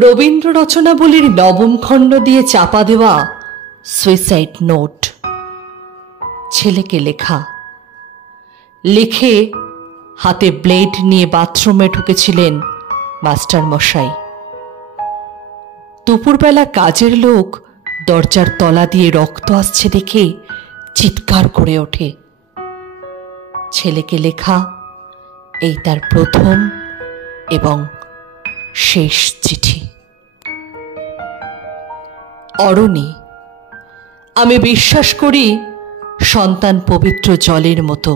রবীন্দ্র রচনাবলীর নবম খণ্ড দিয়ে চাপা দেওয়া সুইসাইড নোট। ছেলেকে লেখা। লিখে হাতে ব্লেড নিয়ে বাথরুমে ঢুকেছিলেন মাস্টার মশাই। দুপুরবেলা কাজের লোক দরজার তলা দিয়ে রক্ত আসছে দেখে চিৎকার করে ওঠে। ছেলেকে লেখা এই তার প্রথম এবং শেষ চিঠি। অরণি, আমি বিশ্বাস করি সন্তান পবিত্র জলের মতো।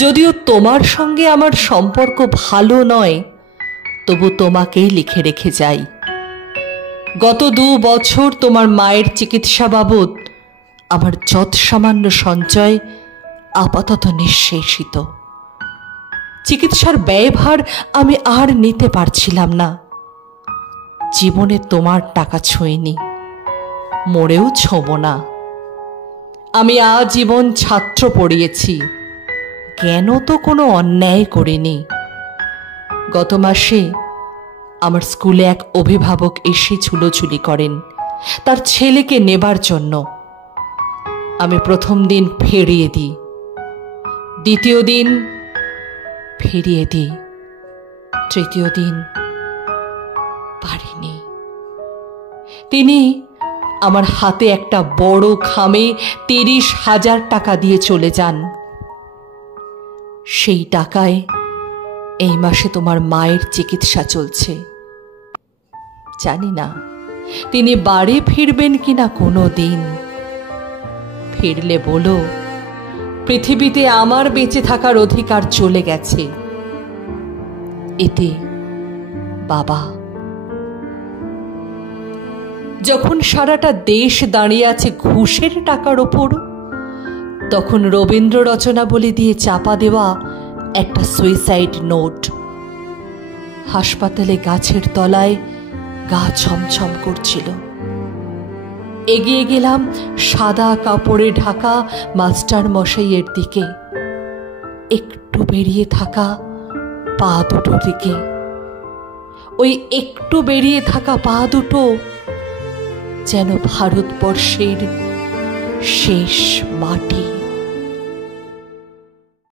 যদিও তোমার সঙ্গে আমার সম্পর্ক ভালো নয়, তবু তোমাকেই লিখে রেখে যাই। গত 2 বছর তোমার মায়ের চিকিৎসা বাবদ আমার যৎ সামান্য সঞ্চয় আপাতত নিঃশেষিত। চিকিৎসার ব্যয়ভার আমি আর নিতে পারছিলাম না। জীবনে তোমার টাকা ছুঁইনি, মরেও ছোঁবো না। আমি আজীবন ছাত্র পড়িয়েছি, জ্ঞানও তো কোনো অন্যায় করিনি। গত মাসে আমার স্কুলে এক অভিভাবক এসে ঝুলোঝুলি করেন তার ছেলেকে নেবার জন্য। আমি প্রথম দিন ফিরিয়ে দিই, দ্বিতীয় দিন ফিরিয়ে দিই, তৃতীয় দিন পারিনি। তিনি আমার হাতে একটা বড় খামে 30,000 টাকা দিয়ে চলে যান। সেই টাকায় এই মাসে তোমার মায়ের চিকিৎসা চলছে। জানি না তিনি বাড়ি ফিরবেন কিনা কোনো দিন। ফিরলে বলো, পৃথিবীতে আমার বেঁচে থাকার অধিকার চলে গেছে। এতে বাবা। যখন সারাটা দেশ দাঁড়িয়ে আছে ঘুষের টাকার ওপর, তখন রবীন্দ্র রচনাবলী দিয়ে চাপা দেওয়া একটা সুইসাইড নোট। হাসপাতালে গাছের তলায় গা ছমছম করছিল। এগিয়ে গেলাম সাদা কাপড়ে ঢাকা মাস্টার মশাইয়ের দিকে, একটু বেরিয়ে থাকা পা দুটোর দিকে। ওই একটু বেরিয়ে থাকা পা দুটো যেন ভারতবর্ষের শেষ মাটি।